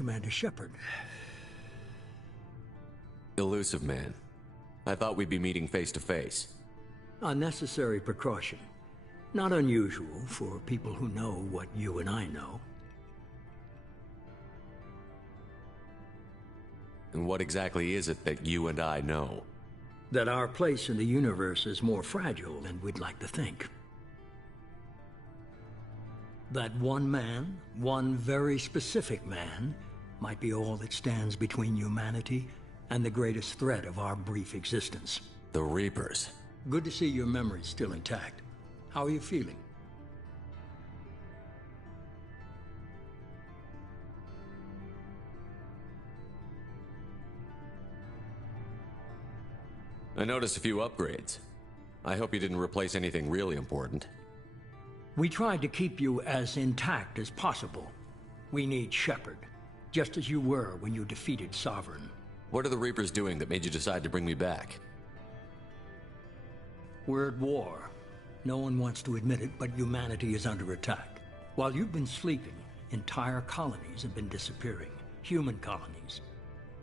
Commander Shepard. Elusive man. I thought we'd be meeting face to face. A necessary precaution. Not unusual for people who know what you and I know. And what exactly is it that you and I know? That our place in the universe is more fragile than we'd like to think. That one man, one very specific man, might be all that stands between humanity and the greatest threat of our brief existence. The Reapers. Good to see your memory's still intact. How are you feeling? I noticed a few upgrades. I hope you didn't replace anything really important. We tried to keep you as intact as possible. We need Shepard, just as you were when you defeated Sovereign. What are the Reapers doing that made you decide to bring me back? We're at war. No one wants to admit it, but humanity is under attack. While you've been sleeping, entire colonies have been disappearing. Human colonies.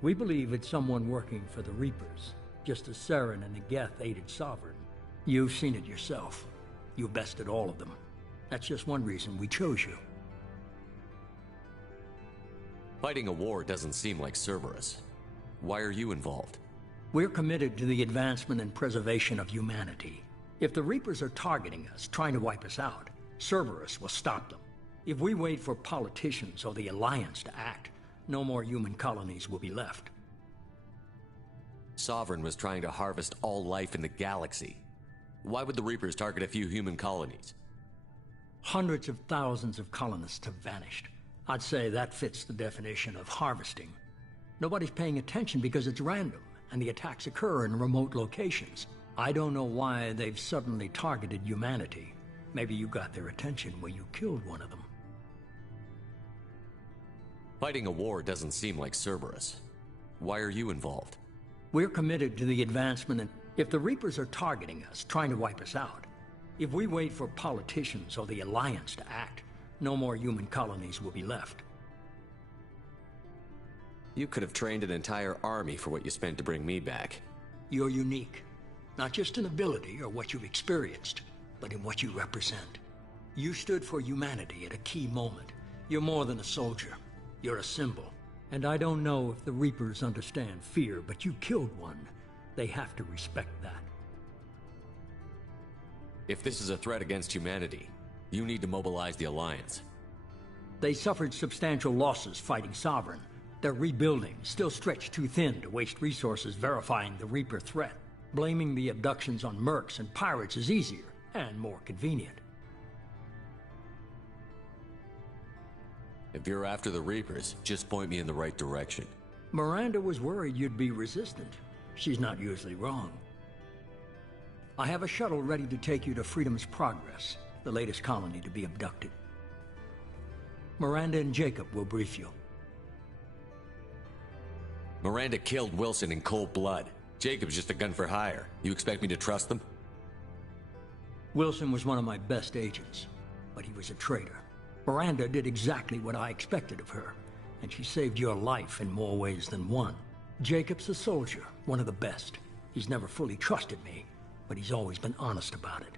We believe it's someone working for the Reapers, just as Saren and the Geth aided Sovereign. You've seen it yourself. You bested all of them. That's just one reason we chose you. Fighting a war doesn't seem like Cerberus. Why are you involved? We're committed to the advancement and preservation of humanity. If the Reapers are targeting us, trying to wipe us out, Cerberus will stop them. If we wait for politicians or the Alliance to act, no more human colonies will be left. Sovereign was trying to harvest all life in the galaxy. Why would the Reapers target a few human colonies? Hundreds of thousands of colonists have vanished. I'd say that fits the definition of harvesting. Nobody's paying attention because it's random, and the attacks occur in remote locations. I don't know why they've suddenly targeted humanity. Maybe you got their attention when you killed one of them. Fighting a war doesn't seem like Cerberus. Why are you involved? We're committed to the advancement and if the Reapers are targeting us, trying to wipe us out, if we wait for politicians or the Alliance to act, no more human colonies will be left. You could have trained an entire army for what you spent to bring me back. You're unique. Not just in ability or what you've experienced, but in what you represent. You stood for humanity at a key moment. You're more than a soldier. You're a symbol. And I don't know if the Reapers understand fear, but you killed one. They have to respect that. If this is a threat against humanity, you need to mobilize the Alliance. They suffered substantial losses fighting Sovereign. They're rebuilding, still stretched too thin to waste resources verifying the Reaper threat. Blaming the abductions on mercs and pirates is easier and more convenient. If you're after the Reapers, just point me in the right direction. Miranda was worried you'd be resistant. She's not usually wrong. I have a shuttle ready to take you to Freedom's Progress, the latest colony to be abducted. Miranda and Jacob will brief you. Miranda killed Wilson in cold blood. Jacob's just a gun for hire. You expect me to trust them? Wilson was one of my best agents, but he was a traitor. Miranda did exactly what I expected of her, and she saved your life in more ways than one. Jacob's a soldier, one of the best. He's never fully trusted me, but he's always been honest about it.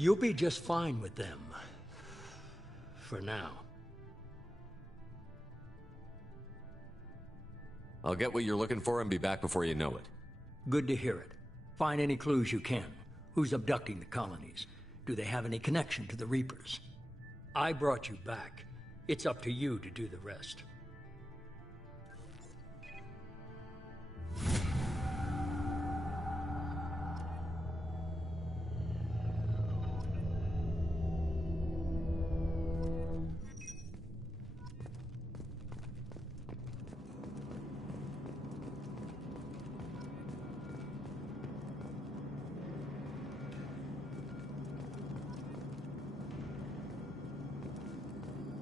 You'll be just fine with them. For now. I'll get what you're looking for and be back before you know it. Good to hear it. Find any clues you can. Who's abducting the colonies? Do they have any connection to the Reapers? I brought you back. It's up to you to do the rest.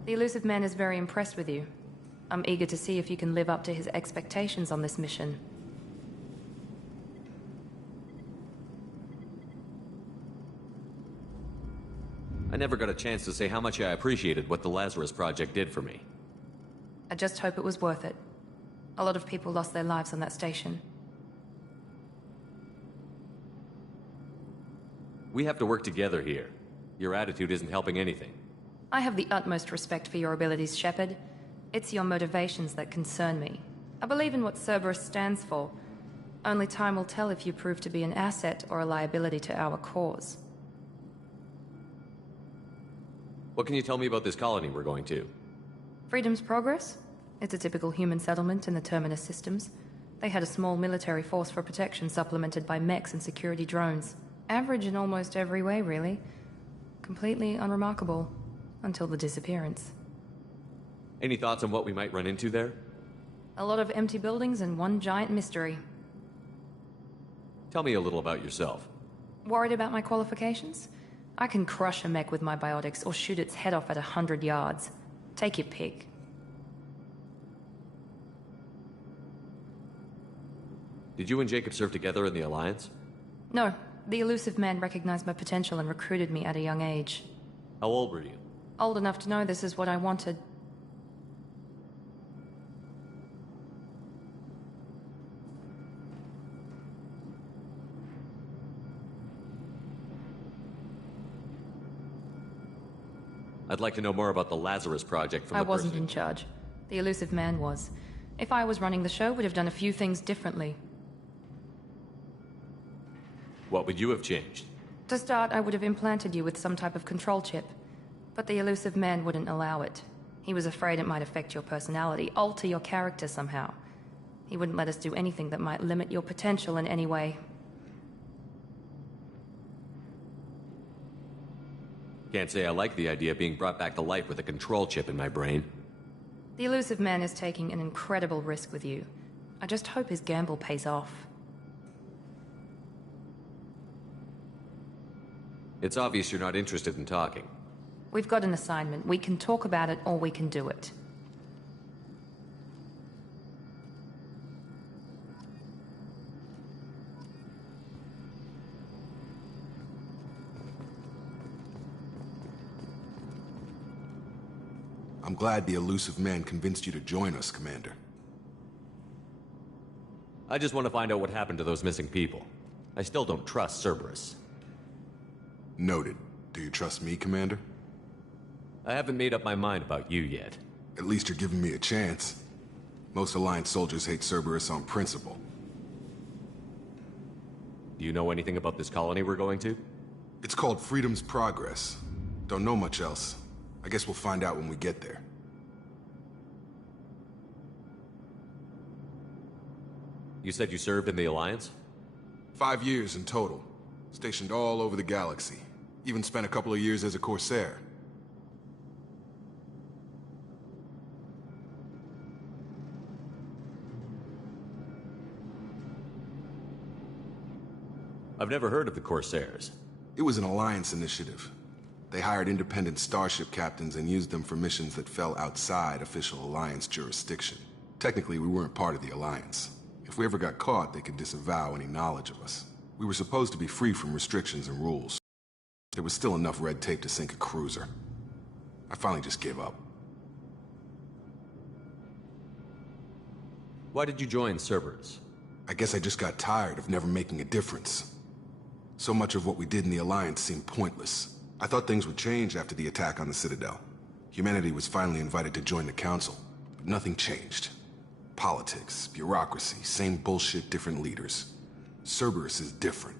The elusive man is very impressed with you. I'm eager to see if you can live up to his expectations on this mission. I never got a chance to say how much I appreciated what the Lazarus Project did for me. I just hope it was worth it. A lot of people lost their lives on that station. We have to work together here. Your attitude isn't helping anything. I have the utmost respect for your abilities, Shepard. It's your motivations that concern me. I believe in what Cerberus stands for. Only time will tell if you prove to be an asset or a liability to our cause. What can you tell me about this colony we're going to? Freedom's Progress? It's a typical human settlement in the Terminus systems. They had a small military force for protection supplemented by mechs and security drones. Average in almost every way, really. Completely unremarkable. Until the disappearance. Any thoughts on what we might run into there? A lot of empty buildings and one giant mystery. Tell me a little about yourself. Worried about my qualifications? I can crush a mech with my biotics or shoot its head off at 100 yards. Take your pick. Did you and Jacob serve together in the Alliance? No. The elusive man recognized my potential and recruited me at a young age. How old were you? Old enough to know this is what I wanted. I'd like to know more about the Lazarus Project from the I wasn't in charge. The elusive man was. If I was running the show, we'd have done a few things differently. What would you have changed? To start, I would have implanted you with some type of control chip. But the elusive man wouldn't allow it. He was afraid it might affect your personality, alter your character somehow. He wouldn't let us do anything that might limit your potential in any way. Can't say I like the idea of being brought back to life with a control chip in my brain. The elusive man is taking an incredible risk with you. I just hope his gamble pays off. It's obvious you're not interested in talking. We've got an assignment. We can talk about it, or we can do it. I'm glad the elusive man convinced you to join us, Commander. I just want to find out what happened to those missing people. I still don't trust Cerberus. Noted. Do you trust me, Commander? I haven't made up my mind about you yet. At least you're giving me a chance. Most Alliance soldiers hate Cerberus on principle. Do you know anything about this colony we're going to? It's called Freedom's Progress. Don't know much else. I guess we'll find out when we get there. You said you served in the Alliance? 5 years in total. Stationed all over the galaxy. Even spent a couple of years as a Corsair. I've never heard of the Corsairs. It was an Alliance initiative. They hired independent starship captains and used them for missions that fell outside official Alliance jurisdiction. Technically, we weren't part of the Alliance. If we ever got caught, they could disavow any knowledge of us. We were supposed to be free from restrictions and rules. There was still enough red tape to sink a cruiser. I finally just gave up. Why did you join Cerberus? I guess I just got tired of never making a difference. So much of what we did in the Alliance seemed pointless. I thought things would change after the attack on the Citadel. Humanity was finally invited to join the Council, but nothing changed. Politics, bureaucracy, same bullshit, different leaders. Cerberus is different.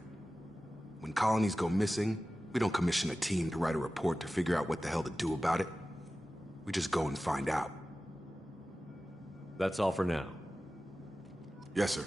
When colonies go missing, we don't commission a team to write a report to figure out what the hell to do about it. We just go and find out. That's all for now. Yes, sir.